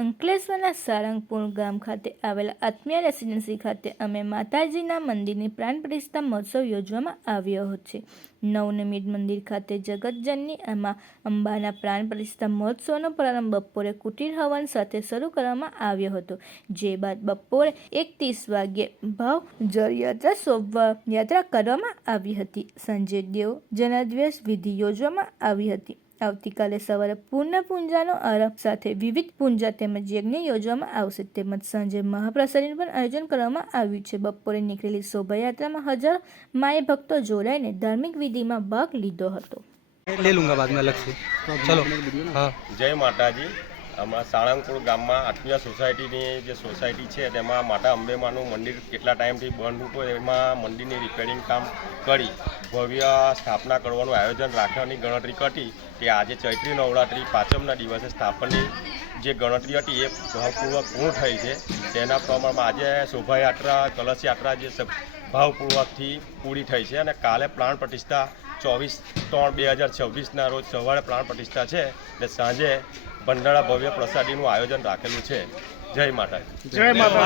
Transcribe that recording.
અંકલેશ્વરના સારંગપુર ગામ ખાતે આવેલા આત્મીય રેસિડેન્સી ખાતે અમે માતાજીના મંદિરની પ્રાણ પ્રતિષ્ઠા મહોત્સવ યોજવામાં આવ્યો છે. નવનિર્મિત મંદિર ખાતે જગતજનની અંબાના પ્રાણ પ્રતિષ્ઠા મહોત્સવનો પ્રારંભ બપોરે કુટીર હવન સાથે શરૂ કરવામાં આવ્યો હતો. જે બાદ બપોરે 1:30 વાગ્યે ભાવ જળયાત્રા શોભાયાત્રા કરવામાં આવી હતી. સાંજે દેવ જનાદ્વેષ વિધિ યોજવામાં આવી હતી. આવતીકાલે સવારે પૂર્ણ પૂજાનો આરંભ સાથે વિવિધ પૂજા તેમજ યજ્ઞ યોજવામાં આવશે. તેમજ સાંજે મહાપ્રસાદીનું પણ આયોજન કરવામાં આવ્યું છે. બપોરે નીકળેલી શોભાયાત્રામાં હજારો માઈ ભક્તો જોડાઈને ધાર્મિક વિધિમાં ભાગ લીધો હતો. ले लूंगा बाद में अलग से. चलो. हाँ. जय माताजी. અમારા સાળંગપુર ગામમાં આત્મીય સોસાયટીની જે સોસાયટી છે તેમાં માતા અંબેમાનું મંદિર કેટલા ટાઈમથી બંધ હતું. એમાં મંદિરની રિપેરિંગ કામ કરી ભવ્ય સ્થાપના કરવાનું આયોજન રાખવાની ગણતરી કરી કે આજે ચૈત્રી નવરાત્રિ પાંચમના દિવસે સ્થાપનની જે ગણતરી હતી એ ભાવપૂર્વક પૂર્ણ થઈ છે. તેના પ્રમાણમાં આજે શોભાયાત્રા કલશ યાત્રા જે ભાવપૂર્વકથી પૂરી થઈ છે અને કાલે પ્રાણ પ્રતિષ્ઠા 24/3/2026ના રોજ સવારે પ્રાણ પ્રતિષ્ઠા છે અને સાંજે ભંડારા ભવ્ય પ્રસાદીનું આયોજન રાખેલું છે. જય માતાજી. जय माता.